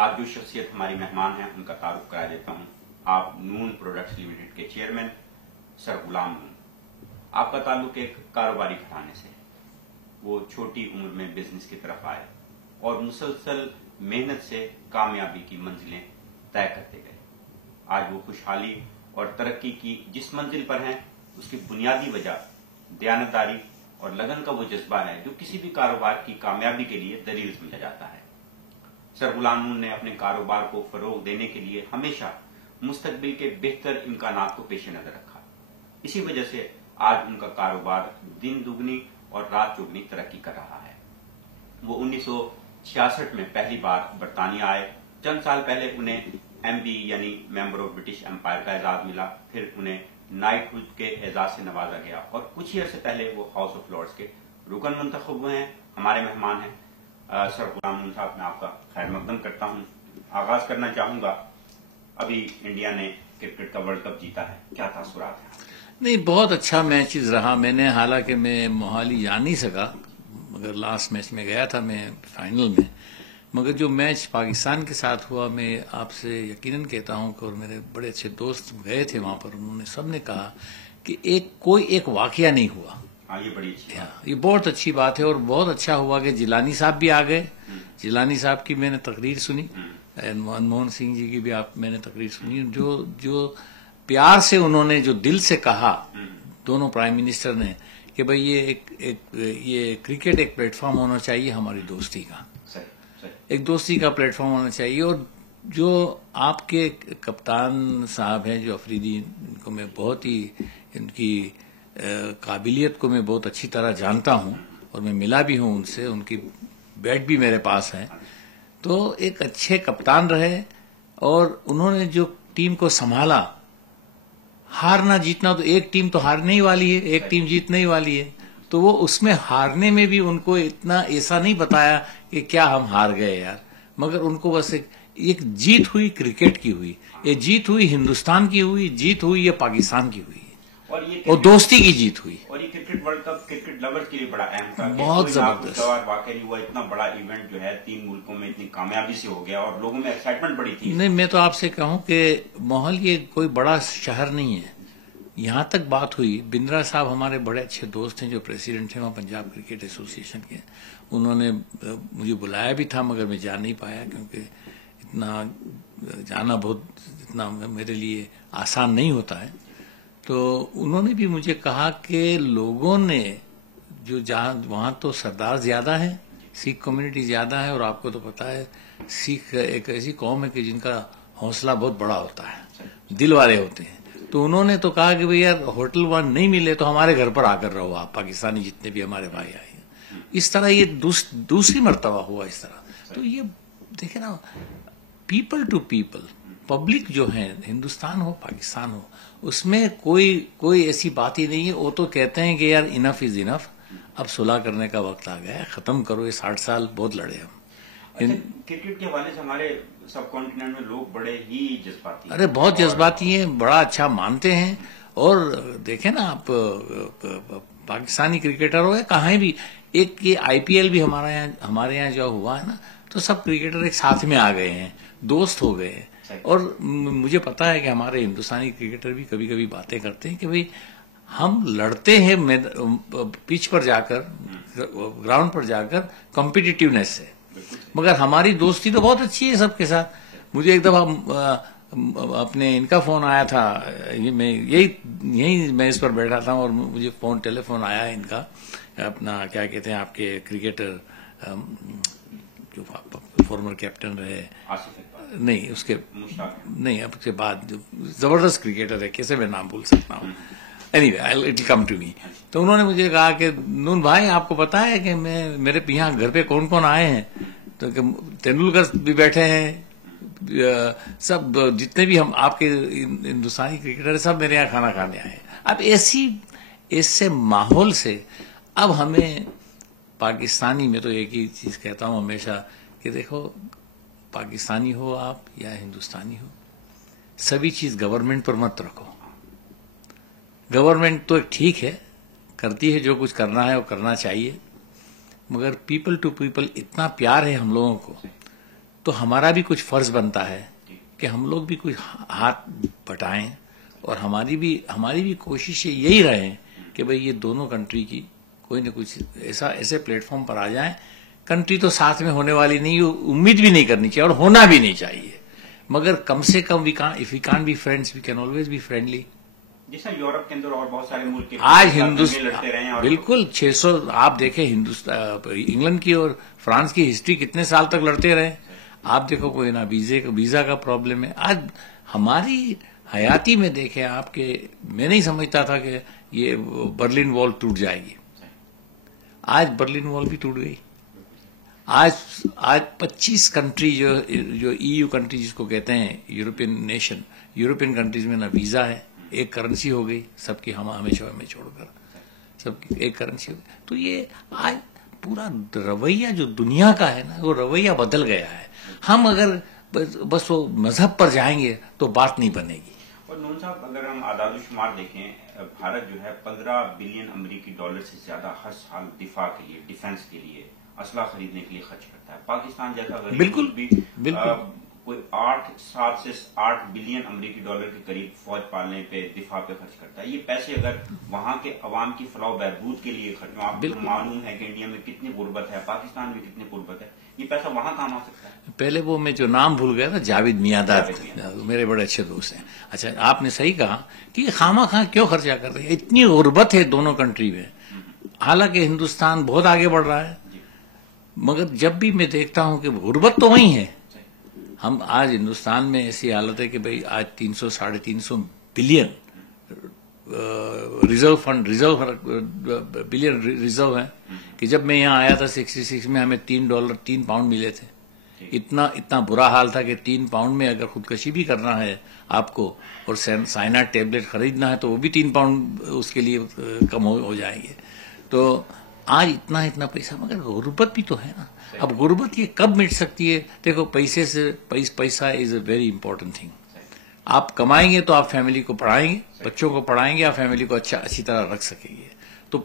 आज जो शख्सियत हमारी मेहमान है उनका तारुफ करा देता हूं। आप नून प्रोडक्ट्स लिमिटेड के चेयरमैन सर गुलाम नून। आपका ताल्लुक एक कारोबारी घराने से है। वो छोटी उम्र में बिजनेस की तरफ आए और मुसलसल मेहनत से कामयाबी की मंजिलें तय करते गए। आज वो खुशहाली और तरक्की की जिस मंजिल पर हैं उसकी बुनियादी वजह दयानतदारी और लगन का वो जज्बा है जो किसी भी कारोबार की कामयाबी के लिए दलील समझा जाता है। सर गुलाम नून ने अपने कारोबार को फरोग देने के लिए हमेशा मुस्तकबिल के बेहतर इम्कानात को पेश नजर रखा। इसी वजह से आज उनका कारोबार दिन दुगनी और रात चौगनी तरक्की कर रहा है। वो 1966 में पहली बार बरतानिया आए। चंद साल पहले उन्हें MB यानी मेंबर ऑफ ब्रिटिश एम्पायर का एजाज मिला। फिर उन्हें नाइटहुड के एजाज से नवाजा गया और कुछ ही अर्से पहले वो हाउस ऑफ लॉर्ड्स के रुकन मुंतखब हुए हैं। हमारे मेहमान हैं सर गुलाम नून साहब। मैं आपका खैर मकदम करता हूं। आगाज करना चाहूंगा, अभी इंडिया ने क्रिकेट का वर्ल्ड कप जीता है, क्या तासुरात है? नहीं, बहुत अच्छा मैच रहा। मैंने हालांकि मैं मोहाली जा नहीं सका, मगर लास्ट मैच में गया था मैं फाइनल में। मगर जो मैच पाकिस्तान के साथ हुआ, मैं आपसे यकीनन कहता हूं कि और मेरे बड़े अच्छे दोस्त गए थे वहां पर, उन्होंने सबने कहा कि कोई एक वाकया नहीं हुआ। ये बड़ी अच्छी बात। ये बहुत अच्छी बात है और बहुत अच्छा हुआ कि जिलानी साहब भी आ गए। जिलानी साहब की मैंने तकरीर सुनी, मनमोहन सिंह जी की भी मैंने तकरीर सुनी। जो प्यार से उन्होंने जो दिल से कहा दोनों प्राइम मिनिस्टर ने कि भाई ये क्रिकेट एक प्लेटफॉर्म होना चाहिए हमारी दोस्ती का, एक दोस्ती का प्लेटफॉर्म होना चाहिए। और जो आपके कप्तान साहब हैं जो अफरीदी, इनको मैं बहुत ही इनकी काबिलियत को मैं बहुत अच्छी तरह जानता हूं और मैं मिला भी हूं उनसे, उनकी बैट भी मेरे पास है। तो एक अच्छे कप्तान रहे और उन्होंने जो टीम को संभाला। हारना जीतना तो एक टीम तो हारने ही वाली है, एक टीम जीतने ही वाली है। तो वो उसमें हारने में भी उनको इतना ऐसा नहीं बताया कि क्या हम हार गए यार, मगर उनको बस एक जीत हुई, क्रिकेट की हुई, ये जीत हुई हिंदुस्तान की हुई, जीत हुई ये पाकिस्तान की हुई और दोस्ती की जीत हुई। और ये cricket world cup cricket lovers के लिए बड़ा अहम था। बहुत जबरदस्त वाकई नहीं हुआ। इतना बड़ा इवेंट जो है 3 मुल्कों में इतनी कामयाबी से हो गया और लोगों में एक्साइटमेंट बड़ी थी। नहीं, मैं तो आपसे कहूं कि मोहाली ये कोई बड़ा शहर नहीं है। यहां तक बात हुई, बिंद्रा साहब हमारे बड़े अच्छे दोस्त हैं जो प्रेसिडेंट हैं वहां पंजाब क्रिकेट एसोसिएशन के। उन्होंने मुझे बुलाया भी था मगर मैं जा नहीं पाया क्योंकि इतना जाना बहुत इतना मेरे लिए आसान नहीं होता है। तो उन्होंने भी मुझे कहा कि लोगों ने जो जहाँ वहाँ तो सरदार ज्यादा है, सिख कम्युनिटी ज्यादा है और आपको तो पता है सिख एक ऐसी कौम है कि जिनका हौसला बहुत बड़ा होता है, दिल वाले होते हैं। तो उन्होंने तो कहा कि भाई यार होटल वन नहीं मिले तो हमारे घर पर आकर रहो आप, पाकिस्तानी जितने भी हमारे भाई आए हैं। इस तरह ये दूसरी मर्तबा हुआ इस तरह। तो ये देखे ना, पीपल टू पीपल, पब्लिक जो है, हिंदुस्तान हो पाकिस्तान हो, उसमें कोई ऐसी बात ही नहीं है। वो तो कहते हैं कि यार इनफ इज इनफ, अब सुलह करने का वक्त आ गया है, खत्म करो ये 60 साल बहुत लड़े हम। क्रिकेट के हवाले से हमारे सब कॉन्टिनेंट में लोग बड़े ही जज्बाती हैं। अरे बहुत जज्बाती हैं, बड़ा अच्छा मानते हैं। और देखें ना आप, पाकिस्तानी क्रिकेटर हो या कहीं भी, एक ये IPL भी हमारे यहाँ जो हुआ है ना, तो सब क्रिकेटर एक साथ में आ गए हैं, दोस्त हो गए। और मुझे पता है कि हमारे हिंदुस्तानी क्रिकेटर भी कभी कभी बातें करते हैं कि भाई हम लड़ते हैं पिच पर जाकर, ग्राउंड पर जाकर कॉम्पिटिटिवनेस से, मगर हमारी दोस्ती तो बहुत अच्छी है सबके साथ। मुझे एक दफा अपने इनका फोन आया था, यही मैं इस पर बैठा था और मुझे टेलीफोन आया है इनका, अपना क्या कहते हैं आपके क्रिकेटर जो फॉर्मर कैप्टन रहे, नहीं उसके नहीं, अब उसके बाद जो जबरदस्त क्रिकेटर है, कैसे मैं नाम भूल सकता हूँ, anyway it will come to me. तो उन्होंने मुझे कहा कि नून भाई आपको पता है कि मेरे यहाँ घर पे कौन कौन आए हैं? तो तेंदुलकर भी बैठे हैं, सब जितने भी हम आपके हिंदुस्तानी क्रिकेटर सब मेरे यहाँ खाना खाने आए। अब ऐसे माहौल से अब हमें पाकिस्तानी में तो एक ही चीज कहता हूं हमेशा कि देखो, पाकिस्तानी हो आप या हिंदुस्तानी हो, सभी चीज गवर्नमेंट पर मत रखो। गवर्नमेंट तो ठीक है, करती है जो कुछ करना है वो करना चाहिए, मगर पीपल टू पीपल इतना प्यार है हम लोगों को तो हमारा भी कुछ फर्ज बनता है कि हम लोग भी कुछ हाथ बटाएं, और हमारी भी कोशिश यही रहे कि भाई ये दोनों कंट्री की कोई न कुछ ऐसे प्लेटफॉर्म पर आ जाए। कंट्री तो साथ में होने वाली नहीं, उम्मीद भी नहीं करनी चाहिए और होना भी नहीं चाहिए, मगर कम से कम if we can't be friends we can always be friendly. जैसा यूरोप के अंदर और बहुत सारे मुल्क आज हिंदुस्तान बिल्कुल 600, आप देखें हिंदुस्तान इंग्लैंड की और फ्रांस की हिस्ट्री कितने साल तक लड़ते रहे। आप देखो कोई ना वीजा का प्रॉब्लम है। आज हमारी हयाती में देखें आपके, मैं नहीं समझता था कि ये बर्लिन वॉल टूट जाएगी। आज बर्लिन वॉल भी टूट गई। आज 25 कंट्री जो ईयू कंट्री जिसको कहते हैं यूरोपियन कंट्रीज में ना वीजा है, एक करेंसी हो गई सबकी, हमें छोड़कर सबकी एक करेंसी हो गई। तो ये आज पूरा रवैया जो दुनिया का है ना, वो रवैया बदल गया है। हम अगर बस वो मजहब पर जाएंगे तो बात नहीं बनेगी। और नून साहब, अगर हम आदादुशुमार देखें, भारत जो है 15 बिलियन अमेरिकी डॉलर से ज्यादा हर साल दिफा के लिए, डिफेंस के लिए, असला खरीदने के लिए खर्च करता है। पाकिस्तान जैसा बिल्कुल भी कोई 7 से 8 बिलियन अमेरिकी डॉलर के करीब फौज पालने पे, दिफा पे खर्च करता है। ये पैसे अगर वहां के अवाम की फलाह बहबूद के लिए खर्च हो, आपको मालूम है कि इंडिया में कितनी गुर्बत है, पाकिस्तान में कितनी गुर्बत है, ये पैसा वहां काम आ सकता है। पहले वो मैं जो नाम भूल गया था, जावेद मियांदाद, मेरे बड़े अच्छे दोस्त हैं। अच्छा, आपने सही कहा कि खामा खां क्यों खर्चा कर रहे हैं, इतनी गुर्बत है दोनों कंट्री में। हालांकि हिंदुस्तान बहुत आगे बढ़ रहा है, मगर जब भी मैं देखता हूं कि गुर्बत तो वही है। हम आज हिंदुस्तान में ऐसी हालत है कि भाई आज 300-350 बिलियन बिलियन रिजर्व है, कि जब मैं यहाँ आया था 66 में हमें $3 मिले थे। इतना बुरा हाल था कि 3 पाउंड में अगर खुदकशी भी करना है आपको और साइनाइड टेबलेट खरीदना है तो वो भी 3 पाउंड उसके लिए कम हो जाएंगे। तो आज इतना पैसा, मगर गुर्बत भी तो है ना। अब गुर्बत ये कब मिट सकती है? देखो, पैसा is a very important thing. आप कमाएंगे तो आप फैमिली को पढ़ाएंगे, बच्चों को पढ़ाएंगे, आप फैमिली को अच्छी तरह रख सकेंगे। तो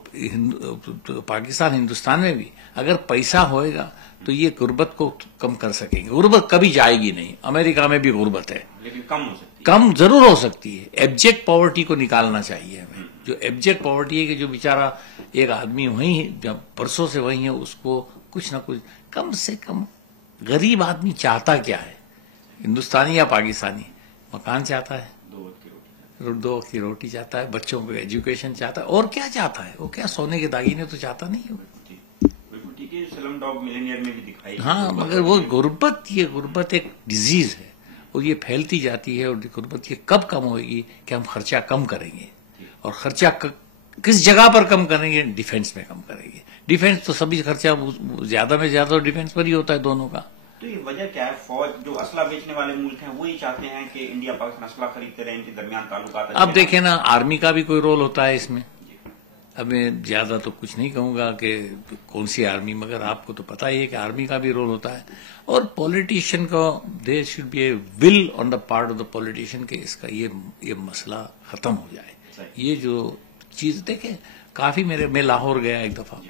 पाकिस्तान हिंदुस्तान में भी अगर पैसा होएगा तो ये गुर्बत को कम कर सकेंगे। गुर्बत कभी जाएगी नहीं। अमेरिका में भी गुर्बत है, लेकिन कम हो सकती है, कम जरूर हो सकती है। एब्जेक्ट पॉवर्टी को निकालना चाहिए हमें। जो एब्जेक्ट पॉवर्टी है कि जो बेचारा एक आदमी वहीं जब बरसों से वहीं है, उसको कुछ ना कुछ कम से कम, गरीब आदमी चाहता क्या है, हिंदुस्तानी या पाकिस्तानी? मकान चाहता है, 2 वक्त की रोटी चाहता है, बच्चों को एजुकेशन चाहता है, और क्या चाहता है? वो क्या सोने के दागिने तो चाहता नहीं है। स्लम डॉग मिलेनियर में भी दिखाई। हाँ, मगर वो ये गुर्बत एक डिजीज है और ये फैलती जाती है। और गुर्बत ये कब कम होगी कि हम खर्चा कम करेंगे, और खर्चा किस जगह पर कम करेंगे? डिफेंस में कम करेंगे। डिफेंस तो सभी खर्चा ज्यादा में ज्यादा डिफेंस पर ही होता है दोनों का। तो ये वजह क्या है? फौज जो असला बेचने वाले मुल्क हैं वो ये चाहते हैं कि इंडिया पाकिस्तान असला खरीदते रहे, इनके दरमियान ताल्लुकात। अब देखें ना, आर्मी का भी कोई रोल होता है इसमें। अब मैं ज्यादा तो कुछ नहीं कहूंगा कि कौन सी आर्मी, मगर आपको तो पता ही है कि आर्मी का भी रोल होता है। और पॉलिटिशियन का, there should be a will on the part of the politician के इसका ये मसला खत्म हो जाए। ये जो चीज देखे, काफी मैं लाहौर गया एक दफा,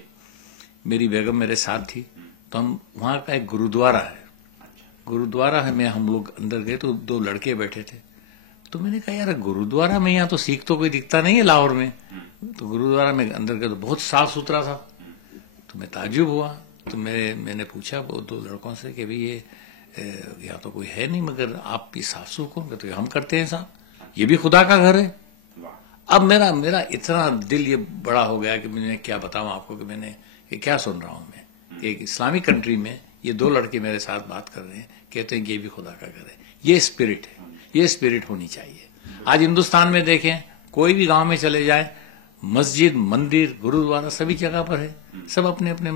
मेरी बेगम मेरे साथ थी, तो हम वहां का एक गुरुद्वारा है में हम लोग अंदर गए तो 2 लड़के बैठे थे। तो मैंने कहा यार, गुरुद्वारा में यहाँ तो सिख तो कोई दिखता नहीं है लाहौर में। तो गुरुद्वारा में अंदर गए तो बहुत साफ सुथरा था। तो मैं ताज्जुब हुआ। तो मैंने पूछा वो 2 लड़कों से कि भाई ये यहाँ तो कोई है नहीं, मगर आप भी साफ सुफ कौन करते? हम करते हैं साहब, ये भी खुदा का घर है। अब मेरा इतना दिल ये बड़ा हो गया कि मैंने क्या बताऊं आपको कि मैंने ये क्या सुन रहा हूं मैं, कि एक इस्लामिक कंट्री में ये 2 लड़के मेरे साथ बात कर रहे हैं, कहते हैं कि ये भी खुदा का घर है। ये स्पिरिट है, ये स्पिरिट होनी चाहिए। आज हिंदुस्तान में देखें, कोई भी गांव में चले जाए, मस्जिद, मंदिर, गुरुद्वारा सभी जगह पर है। सब अपने अपने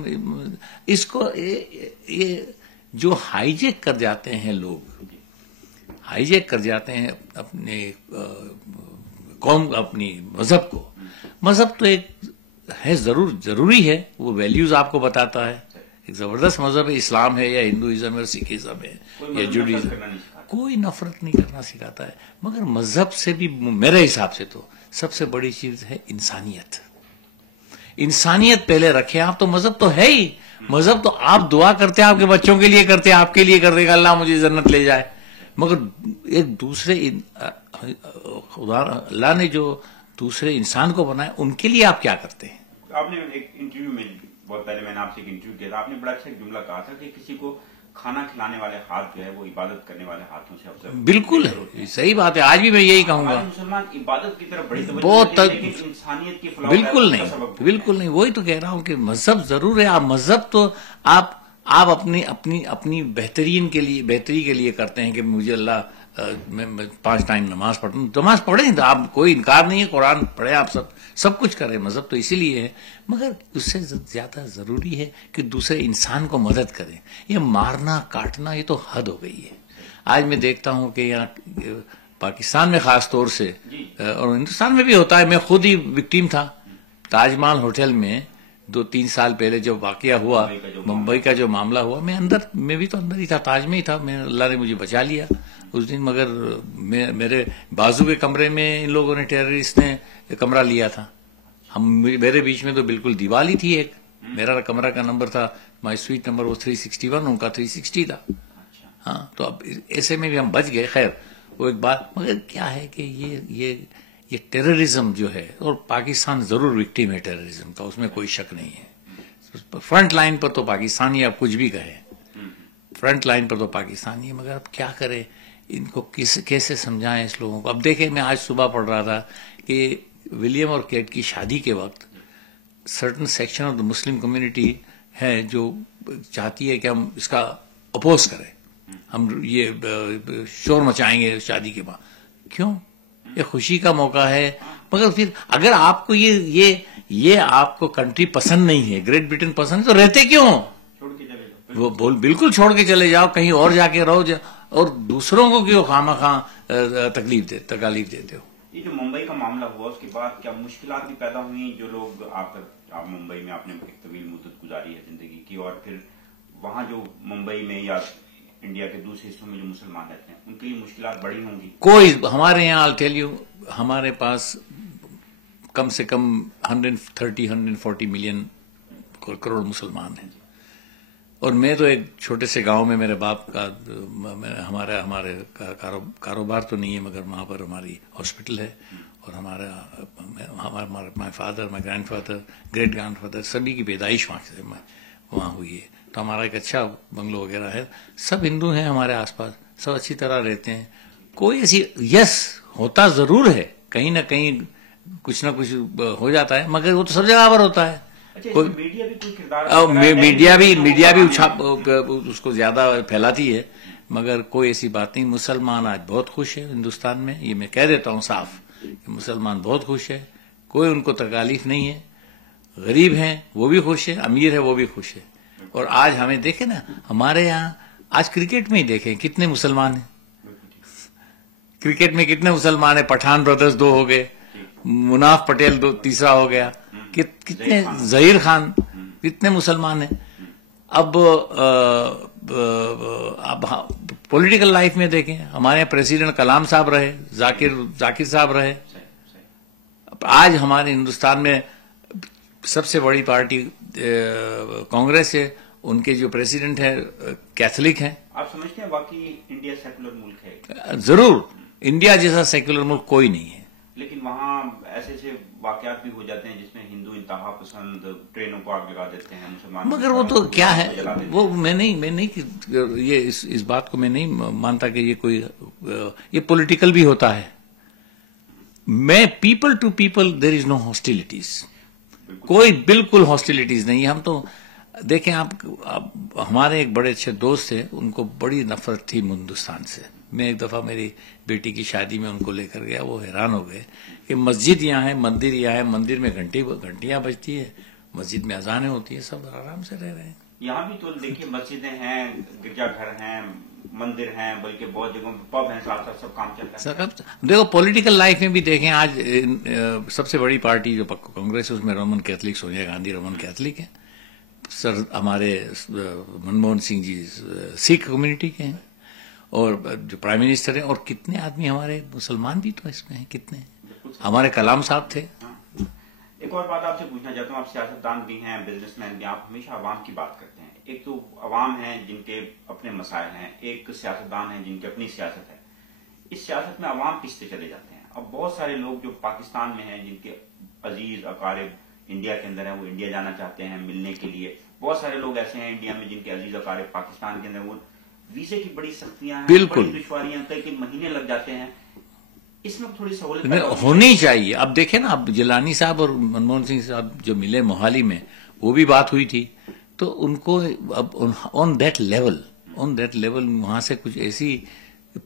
इसको ये जो हाईजेक कर जाते हैं लोग, हाईजेक कर जाते हैं अपने कौम, अपनी मजहब को। मजहब तो एक है, जरूरी है, वो वैल्यूज आपको बताता है। एक जबरदस्त मजहब है, इस्लाम है या हिंदुइज्म है, सिखिज्म है या जुडिज्म, कोई नफरत नहीं करना सिखाता है। मगर मजहब से भी मेरे हिसाब से तो सबसे बड़ी चीज है इंसानियत। इंसानियत पहले रखें आप, तो मजहब तो है ही। मजहब तो आप दुआ करते हैं, आपके बच्चों के लिए करते हैं, आपके लिए करते हैं, अल्लाह मुझे जन्नत ले जाए। मगर एक दूसरे खुदा अल्लाह ने जो दूसरे इंसान को बनाया, उनके लिए आप क्या करते हैं? आपने एक इंटरव्यू में, बहुत पहले मैंने आपसे एक इंटरव्यू किया था, आपने बड़ा अच्छा एक जुमला कहा था कि किसी को खाना खिलाने वाले हाथ जो है वो इबादत करने वाले हाथों से अफजल। बिल्कुल है, सही बात है। आज भी मैं यही कहूंगा, मुसलमान इबादत की तरफ बड़ी तवज्जो बहुत देते हैं, लेकिन इंसानियत की फलाह बिल्कुल नहीं, बिल्कुल नहीं। वही तो कह रहा हूं कि मजहब जरूर है। आप मजहब तो आप अपनी अपनी अपनी बेहतरी के लिए करते हैं कि मुझे अल्लाह मैं 5 टाइम नमाज पढ़ूं, नमाज पढ़ें तो आप, कोई इनकार नहीं है, कुरान पढ़े आप, सब कुछ करें, मजहब तो इसीलिए है। मगर उससे ज्यादा जरूरी है कि दूसरे इंसान को मदद करें। ये मारना काटना ये तो हद हो गई है। आज मैं देखता हूं कि यहाँ पाकिस्तान में खास तौर से, और हिंदुस्तान में भी होता है, मैं खुद ही विक्टिम था। ताजमहल होटल में 2-3 साल पहले जब वाकया हुआ, मुंबई का जो मामला हुआ, मैं भी तो अंदर ही था, ताज में ही था, अल्लाह ने मुझे बचा लिया उस दिन। मगर मेरे बाजू के कमरे में इन लोगों ने, टेररिस्ट ने कमरा लिया था। मेरे बीच में तो बिल्कुल दीवार ही थी एक। मेरा कमरा का नंबर था, माई स्वीट नंबर वो 361, उनका 360 था। हाँ, तो अब ऐसे में भी हम बच गए। खैर, वो एक बात। मगर क्या है कि ये टेररिज्म जो है, और पाकिस्तान जरूर विक्टिम है टेररिज्म का, उसमें कोई शक नहीं है। फ्रंट लाइन पर तो पाकिस्तानी, आप कुछ भी कहें, फ्रंट लाइन पर तो पाकिस्तानी है। मगर अब क्या करें, इनको कैसे समझाएं इस लोगों को? अब देखें, मैं आज सुबह पढ़ रहा था कि विलियम और केट की शादी के वक्त certain section of the Muslim community है जो चाहती है कि हम इसका अपोज करें, हम ये शोर मचाएंगे शादी के बाद। क्यों? ये खुशी का मौका है। मगर फिर अगर आपको ये आपको कंट्री पसंद नहीं है, ग्रेट ब्रिटेन पसंद है, तो रहते क्यों? छोड़ के चले वो बिल्कुल छोड़ के चले जाओ, कहीं और जाके रहो, और दूसरों को क्यों खामा तकलीफ देते हो? ये जो मुंबई का मामला हुआ, उसके बाद क्या मुश्किलात भी पैदा हुई? जो लोग आप मुंबई में आपने एक तवील मुद्दत गुजारी है जिंदगी की, और फिर वहां जो मुंबई में या इंडिया के दूसरे हिस्सों में जो मुसलमान रहते हैं, उनके लिए मुश्किलात बड़ी होंगी? कोई, हमारे यहाँ I'll tell you, हमारे पास कम से कम 130-140 मिलियन करोड़ मुसलमान हैं। और मैं तो एक छोटे से गांव में, मेरे बाप का हमारे कारोबार तो नहीं है, मगर वहां पर हमारी हॉस्पिटल है, और हमारा my father, my grandfather, great grandfather, सभी की पैदाइश वहां हुई है। तो हमारा एक अच्छा बंगलो वगैरह है। सब हिंदू हैं हमारे आसपास, सब अच्छी तरह रहते हैं। कोई ऐसी, यस, होता जरूर है, कहीं ना कहीं कुछ ना कुछ हो जाता है, मगर वो तो सब जगह पर होता है। मीडिया भी कोई किरदार, मीडिया भी उसको ज्यादा फैलाती है, मगर कोई ऐसी बात नहीं। मुसलमान आज बहुत खुश है हिंदुस्तान में, ये मैं कह देता हूँ साफ कि मुसलमान बहुत खुश है, कोई उनको तकलीफ नहीं है। गरीब हैं वो भी खुश है, अमीर है वो भी खुश है। और आज हमें देखें ना, हमारे यहाँ आज क्रिकेट में ही देखें कितने मुसलमान हैं, क्रिकेट में कितने मुसलमान हैं। पठान ब्रदर्स 2 हो गए, मुनाफ पटेल 3रा हो गया, कितने, जहीर खान, कितने मुसलमान हैं। अब पॉलिटिकल लाइफ में देखें, हमारे प्रेसिडेंट कलाम साहब रहे, जाकिर साहब रहे। आज हमारे हिंदुस्तान में सबसे बड़ी पार्टी कांग्रेस है, उनके जो प्रेसिडेंट हैं कैथोलिक हैं। आप समझते हैं वाकई इंडिया सेकुलर मुल्क है? जरूर, इंडिया जैसा सेकुलर मुल्क कोई नहीं है। लेकिन वहाँ ऐसे वाकयात भी हो जाते हैं जिसमें हिंदू इंतहा पसंद ट्रेनों को आग लगा देते हैं, मुसलमान। मगर वो तो क्या है, वो मैं नहीं ये इस बात को मैं नहीं मानता कि ये पॉलिटिकल भी होता है। मैं people to people there is no hostilities, कोई बिल्कुल हॉस्टिलिटीज नहीं है। हम तो देखें, आप हमारे एक बड़े अच्छे दोस्त थे, उनको बड़ी नफरत थी हिंदुस्तान से। मैं एक दफा मेरी बेटी की शादी में उनको लेकर गया, वो हैरान हो गए कि मस्जिद यहाँ है, मंदिर यहाँ है, मंदिर में घंटियां बजती है, मस्जिद में अजानें होती है, सब आराम से रह रहे हैं। यहाँ भी तो देखिए मस्जिदें हैं, गिरजाघर हैं, मंदिर हैं, बल्कि बहुत जगहों पे पब हैं, साथ साथ सब काम चल रहा है। देखो पॉलिटिकल लाइफ में भी देखें, आज सबसे बड़ी पार्टी जो कांग्रेस है, उसमें Roman Catholic, Sonia Gandhi Roman Catholic है। सर हमारे मनमोहन सिंह जी सिख कम्युनिटी के हैं, और जो प्राइम मिनिस्टर हैं, और कितने आदमी हमारे मुसलमान भी तो इसमें हैं, कितने हमारे कलाम साहब थे। एक और बात आपसे पूछना चाहता हूँ, आप सियासतदान भी हैं, बिजनेसमैन भी, आप हमेशा अवाम की बात करते हैं। एक तो अवाम है जिनके अपने मसाइल हैं, एक सियासतदान है जिनकी अपनी सियासत है। इस सियासत में अवाम किससे चले जाते हैं? अब बहुत सारे लोग जो पाकिस्तान में हैं, जिनके अजीज अकारिब इंडिया के अंदर है, वो इंडिया जाना चाहते हैं मिलने के लिए। बहुत सारे लोग ऐसे हैं इंडिया में जिनके अजीज अकारिब पाकिस्तान के अंदर, वो वीजे की बड़ी सख्तियां हैं, बिल्कुल बड़ी दुश्वारियां, कई महीने लग जाते हैं। इसमें थोड़ी सहूलियत होनी चाहिए। अब देखें ना, अब जिलानी साहब और मनमोहन सिंह साहब जो मिले मोहाली में, वो भी बात हुई थी, तो उनको अब ऑन दैट लेवल वहां से कुछ ऐसी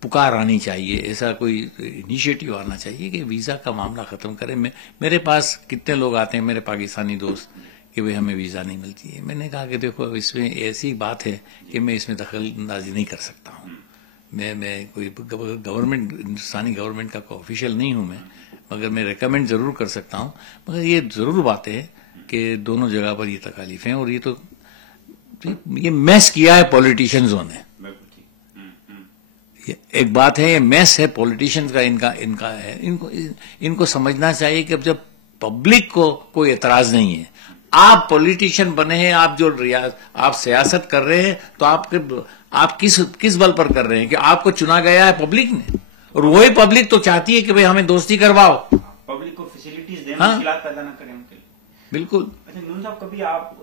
पुकार आनी चाहिए, ऐसा कोई इनिशिएटिव आना चाहिए कि वीजा का मामला खत्म करें। मेरे पास कितने लोग आते हैं, मेरे पाकिस्तानी दोस्त, कि भाई हमें वीजा नहीं मिलती है। मैंने कहा कि देखो, इसमें ऐसी बात है कि मैं इसमें दखल अंदाजी नहीं कर सकता हूं। मैं कोई गवर्नमेंट, हिंदुस्तानी गवर्नमेंट का ऑफिशियल नहीं हूं मैं, मगर मैं रेकमेंड जरूर कर सकता हूं। मगर ये जरूर बात है कि दोनों जगह पर ये तकालीफ हैं, और ये मैस किया है पॉलिटिशियंसों ने। एक बात है, ये मैस है पॉलिटिशियंस का, इनका है। इनको समझना चाहिए कि अब जब पब्लिक को कोई एतराज नहीं है, आप पॉलिटिशियन बने हैं, आप सियासत कर रहे हैं, तो आप किस बल पर कर रहे हैं कि आपको चुना गया है पब्लिक ने, और वही पब्लिक तो चाहती है कि भाई हमें दोस्ती करवाओ, पब्लिक को फैसिलिटीज देना, मुश्किलात पैदा न करें उनके लिए। बिल्कुल। अच्छा नून साहब, कभी आप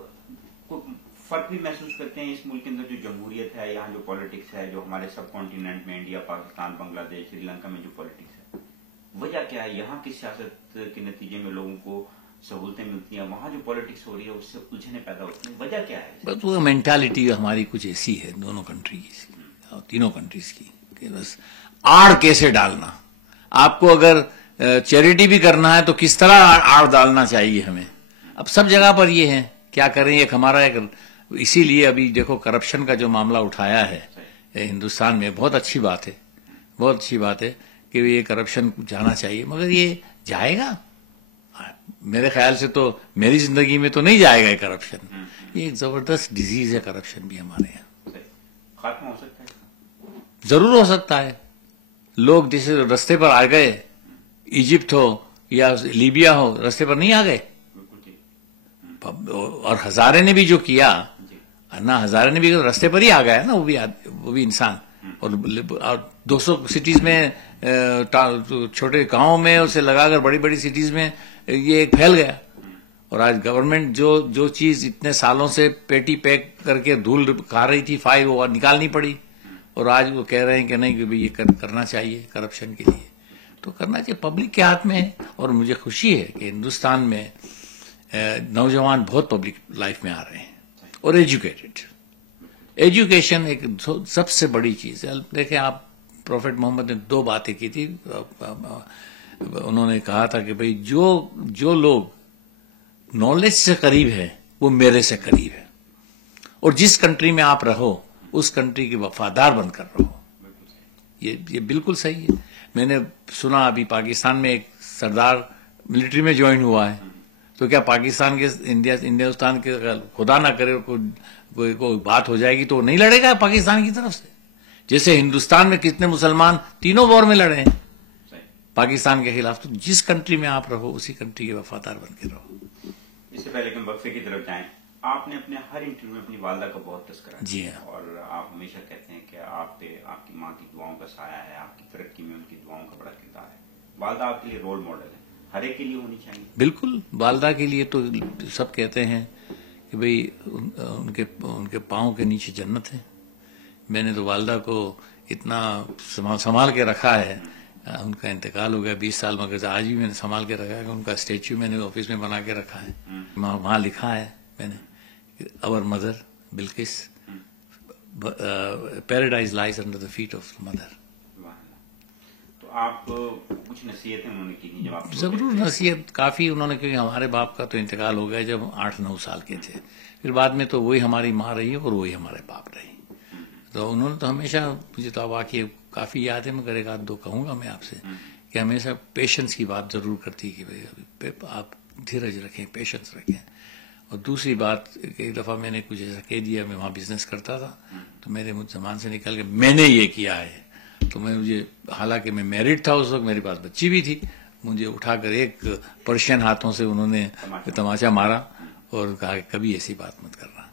फर्क भी महसूस करते हैं इस मुल्क के अंदर जो जमहूरियत है, यहाँ जो पॉलिटिक्स है, जो हमारे सब कॉन्टिनेंट में, इंडिया, पाकिस्तान, बांग्लादेश, श्रीलंका में जो पॉलिटिक्स है, वजह क्या है? यहाँ की सियासत के नतीजे में लोगों को सहूलतें मिलती हैं, वहां जो पॉलिटिक्स हो रही है उससे उलझने पैदा होती हैं, वजह क्या है? बस वो मेंटालिटी हमारी कुछ ऐसी है, दोनों कंट्री की और तीनों कंट्रीज की, कि बस आड़ कैसे डालना। आपको अगर चैरिटी भी करना है तो किस तरह आड़ डालना चाहिए हमें। अब सब जगह पर ये है, क्या करें। एक हमारा इसीलिए अभी देखो, करप्शन का जो मामला उठाया है हिंदुस्तान में, बहुत अच्छी बात है, बहुत अच्छी बात है कि ये करप्शन जाना चाहिए, मगर ये जाएगा? मेरे ख्याल से तो मेरी जिंदगी में तो नहीं जाएगा ये करप्शन। ये एक जबरदस्त डिजीज है करप्शन भी हमारे यहाँ। खात्मा हो सकता है? जरूर हो सकता है। लोग जैसे रास्ते पर आ गए, इजिप्ट हो या लीबिया हो, रास्ते पर नहीं आ गए। और हजारे ने भी जो किया ना, हजारे ने भी रास्ते पर ही आ गया ना, वो भी इंसान। और 200 सिटीज में, छोटे गांव में उसे लगाकर बड़ी बड़ी सिटीज में ये एक फैल गया। और आज गवर्नमेंट जो चीज इतने सालों से पेटी पैक करके धूल खा रही थी, फाइल वो निकालनी पड़ी, और आज वो कह रहे हैं कि नहीं, कि भाई ये करना चाहिए करप्शन के लिए। तो करना चाहिए, पब्लिक के हाथ में है। और मुझे खुशी है कि हिंदुस्तान में नौजवान बहुत पब्लिक लाइफ में आ रहे हैं, और एजुकेशन एक सबसे बड़ी चीज है। देखें आप, प्रॉफेट मोहम्मद ने 2 बातें की थी। उन्होंने कहा था कि भाई जो लोग नॉलेज से करीब है वो मेरे से करीब है, और जिस कंट्री में आप रहो उस कंट्री के वफादार बनकर रहो। ये बिल्कुल सही है। मैंने सुना अभी पाकिस्तान में एक सरदार मिलिट्री में ज्वाइन हुआ है, तो क्या पाकिस्तान के हिंदुस्तान के खुदा ना करे कोई बात हो जाएगी तो नहीं लड़ेगा पाकिस्तान की तरफ से? जैसे हिंदुस्तान में कितने मुसलमान तीनों वॉर में लड़े हैं पाकिस्तान के खिलाफ। तो जिस कंट्री में आप रहो उसी कंट्री के वफादार बन के रहो। इससे पहले कि हम वक्फे की तरफ जाएं, आपने अपने हर इंटरव्यू में अपनी वालदा का बहुत तस्करा जी हाँ, और आप हमेशा कहते हैं कि आप पे आपकी माँ की दुआओं का साया है, आपकी तरक्की में उनकी दुआओं का बड़ा किरदार है। वालदा आपके लिए रोल मॉडल है, हर एक के लिए होनी चाहिए। बिल्कुल, वालदा के लिए तो सब कहते हैं कि भाई उनके पाँव के नीचे जन्नत है। मैंने तो वालदा को इतना संभाल के रखा है। उनका इंतकाल हो गया 20 साल, मगर आज भी मैंने संभाल के रखा है। उनका स्टेच्यू मैंने ऑफिस में बना के रखा है। वहाँ लिखा है मैंने, our mother Bilkis, paradise lies under the feet of mother. तो आप कुछ नसीहतें उन्होंने की जब आप? जरूर नसीहत काफी उन्होंने, क्योंकि हमारे बाप का तो इंतकाल हो गया जब 8-9 साल के थे। फिर बाद में तो वही हमारी माँ रही और वही हमारे बाप रही। तो उन्होंने तो हमेशा, मुझे तो वाकई काफी याद है, मगर 1-2 कहूंगा मैं आपसे, कि हमेशा पेशेंस की बात जरूर करती कि भाई आप धीरज रखें, पेशेंस रखें। और दूसरी बात, एक दफा मैंने कुछ ऐसा कह दिया, मैं वहां बिजनेस करता था, तो मेरे मुझ जबान से निकल के मैंने ये किया है। तो मुझे, हालांकि मैं मैरिड था उस वक्त, मेरे पास बच्ची भी थी, मुझे उठाकर एक पर्शियन हाथों से उन्होंने तमाचा मारा और कहा कि कभी ऐसी बात मत करना।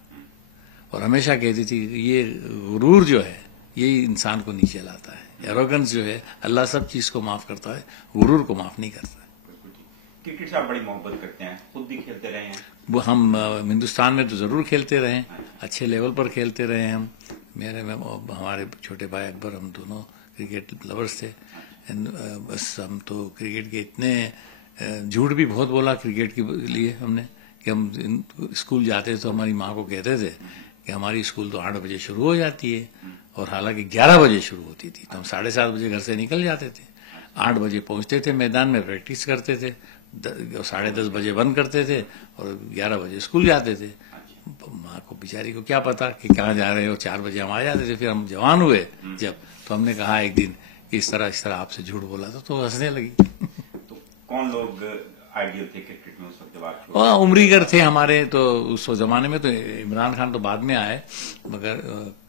और हमेशा कहती थी कि ये गुरूर जो है यही इंसान को नीचे लाता है, एरोगेंस जो है अल्लाह सब चीज को माफ करता है, गुरूर को माफ नहीं करता। क्रिकेट से आप बड़ी मोहब्बत करते हैं, खुद भी खेलते रहे हैं? वो हम हिंदुस्तान में तो जरूर खेलते रहे, अच्छे लेवल पर खेलते रहे हैं हम। हमारे छोटे भाई अकबर, हम दोनों क्रिकेट लवर्स थे। बस हम तो क्रिकेट के इतने झूठ भी बहुत बोला क्रिकेट के लिए हमने कि हम स्कूल जाते तो हमारी माँ को कहते थे कि हमारी स्कूल तो 8 बजे शुरू हो जाती है, और हालांकि 11 बजे शुरू होती थी। तो हम 7:30 बजे घर से निकल जाते थे, 8 बजे पहुंचते थे, मैदान में प्रैक्टिस करते थे, 10:30 बजे बंद करते थे और 11 बजे स्कूल जाते थे। माँ को बेचारी को क्या पता कि कहाँ जा रहे हो। 4 बजे हम आ जाते थे। फिर हम जवान हुए जब, तो हमने कहा एक दिन कि इस तरह आपसे झूठ बोला था, तो हंसने लगी। तो कौन लोग आइडियल थे क्रिकेट में उस वक्त? उमरीगर थे हमारे, तो उस जमाने में तो इमरान खान तो बाद में आए, मगर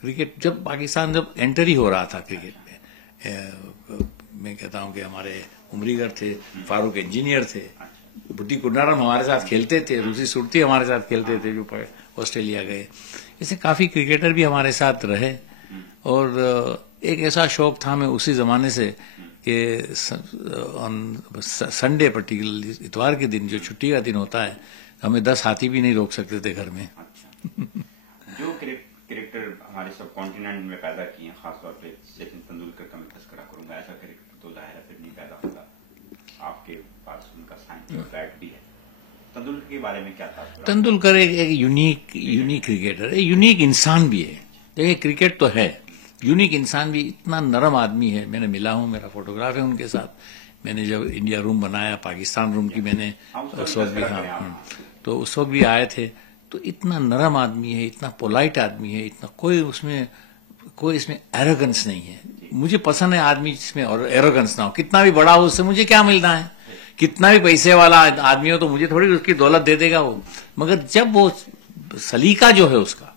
क्रिकेट जब पाकिस्तान जब एंटर ही हो रहा था क्रिकेट में, मैं कहता हूं कि हमारे उमरीगर थे, फारूक इंजीनियर थे, बुड्ढी कुंडारम हमारे साथ खेलते थे, रूसी सुरती हमारे साथ खेलते थे जो ऑस्ट्रेलिया गए। ऐसे काफी क्रिकेटर भी हमारे साथ रहे। और एक ऐसा शौक था हमें उसी जमाने से कि संडे पर्टिकुलरली इतवार के दिन जो छुट्टी का दिन होता है, हमें 10 हाथी भी नहीं रोक सकते थे घर में। जो क्रिकेटर हमारे सब कॉन्टिनेंट में पैदा किए हैं, खासतौर पे सचिन तेंदुलकर का मैं तस्करा करूंगा, ऐसा क्रिकेटर तो जाहिर है फिर नहीं पैदा होगा। आपके पास उनका साइंटिफिक फैक्ट भी है। तेंदुलकर के बारे में क्या था? तेंदुलकर एक यूनिक क्रिकेटर है, यूनिक इंसान भी है। देखिए क्रिकेट तो है, यूनिक इंसान भी, इतना नरम आदमी है। मैंने मिला हूं, मेरा फोटोग्राफ है उनके साथ। मैंने जब इंडिया रूम बनाया, पाकिस्तान रूम की मैंने उस वक्त भी, तो उस वक्त भी आए थे। तो इतना नरम आदमी है, इतना पोलाइट आदमी है, इतना कोई इसमें एरोगेंस नहीं है। मुझे पसंद है आदमी जिसमें एरोगेंस ना हो। कितना भी बड़ा हो उससे मुझे क्या मिलना है, कितना भी पैसे वाला आदमी हो तो मुझे थोड़ी उसकी दौलत दे देगा वो। मगर जब वो सलीका जो है, उसका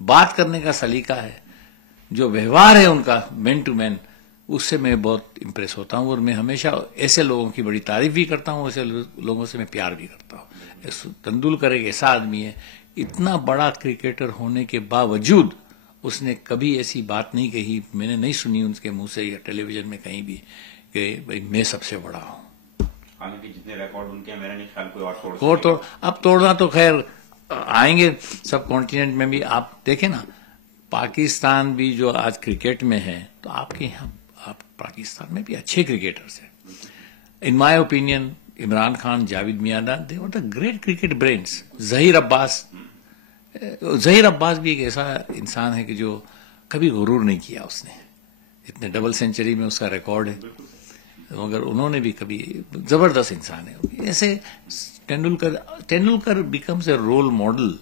बात करने का सलीका है, जो व्यवहार है उनका मैन टू मैन, उससे मैं बहुत इंप्रेस होता हूं। और मैं हमेशा ऐसे लोगों की बड़ी तारीफ भी करता हूं, ऐसे लोगों से मैं प्यार भी करता हूं। तेंदुलकर एक ऐसा आदमी है, इतना बड़ा क्रिकेटर होने के बावजूद उसने कभी ऐसी बात नहीं कही, मैंने नहीं सुनी उनके मुंह से या टेलीविजन में कहीं भी कि भाई मैं सबसे बड़ा हूं। हालांकि जितने रिकॉर्ड उनके हैं, मेरा नहीं ख्याल कोई और तोड़ अब तोड़ना तो खैर आएंगे सब कॉन्टिनेंट में भी। आप देखें ना, पाकिस्तान भी जो आज क्रिकेट में है, तो आपके यहाँ आप पाकिस्तान में भी अच्छे क्रिकेटर्स हैं। In my opinion Imran Khan, Javed Miandad, they were the great cricket brains. Zaheer Abbas भी एक ऐसा इंसान है कि जो कभी गुरूर नहीं किया उसने। इतने डबल सेंचुरी में उसका रिकॉर्ड है, मगर उन्होंने भी कभी, जबरदस्त इंसान है। ऐसे Tendulkar becomes a role model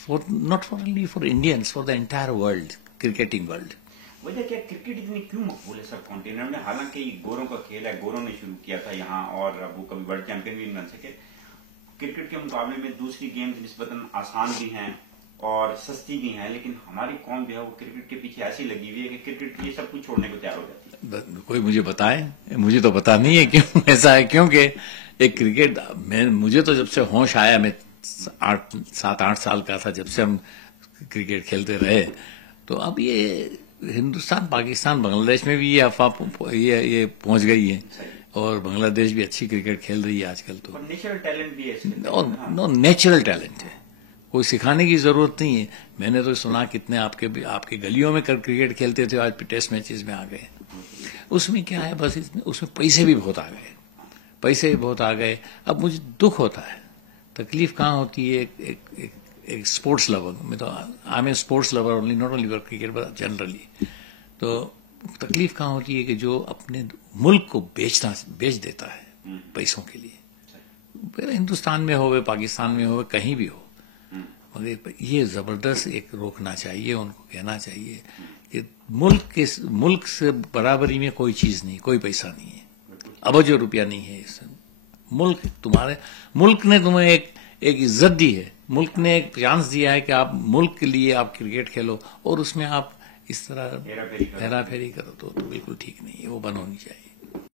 for not only for Indians, for the entire world, cricketing world. वजह क्या क्रिकेट इतनी क्यों मकबूल है सब कॉन्टिनेंट में? हालांकि गोरों का खेल है, गोरों ने शुरू किया था यहाँ, और अब वो कभी वर्ल्ड चैंपियन भी नहीं बन सके। क्रिकेट के मुकाबले में दूसरी गेम्स निस्बतन आसान भी हैं और सस्ती भी हैं, लेकिन हमारी कौम जो है वो क्रिकेट के पीछे ऐसी लगी हुई है कि क्रिकेट ये सब कुछ छोड़ने को तैयार हो जाती है। कोई मुझे बताए, मुझे तो पता नहीं है क्यों ऐसा है। क्योंकि एक क्रिकेट, मुझे तो जब से होश आया, मैं 7-8 साल का था जब से हम क्रिकेट खेलते रहे, तो अब ये हिंदुस्तान, पाकिस्तान, बांग्लादेश में भी ये अफवाह ये पहुंच गई है, और बांग्लादेश भी अच्छी क्रिकेट खेल रही है आजकल। तो नेचुरल टैलेंट भी है, नेचुरल टैलेंट है, कोई सिखाने की जरूरत नहीं है। मैंने तो सुना कितने आपके गलियों में क्रिकेट खेलते थे, आज टेस्ट मैचेस में आ गए। उसमें क्या है, बस उसमें पैसे भी बहुत आ गए। अब मुझे दुख होता है, तकलीफ कहाँ होती है, एक स्पोर्ट्स लवर, मैं तो I am a sports lover only, not only for cricket but generally. तो तकलीफ कहाँ होती है कि जो अपने मुल्क को बेच देता है पैसों के लिए, हिंदुस्तान में हो, पाकिस्तान में हो, कहीं भी हो। मगर ये जबरदस्त एक रोकना चाहिए, उनको कहना चाहिए कि मुल्क से बराबरी में कोई चीज नहीं, कोई पैसा नहीं है, अबजो रुपया नहीं है। मुल्क ने तुम्हें एक इज्जत दी है, मुल्क ने एक चांस दिया है कि आप मुल्क के लिए आप क्रिकेट खेलो, और उसमें आप इस तरह हेरा फेरी करो तो बिल्कुल ठीक नहीं है, वो बंद होनी चाहिए।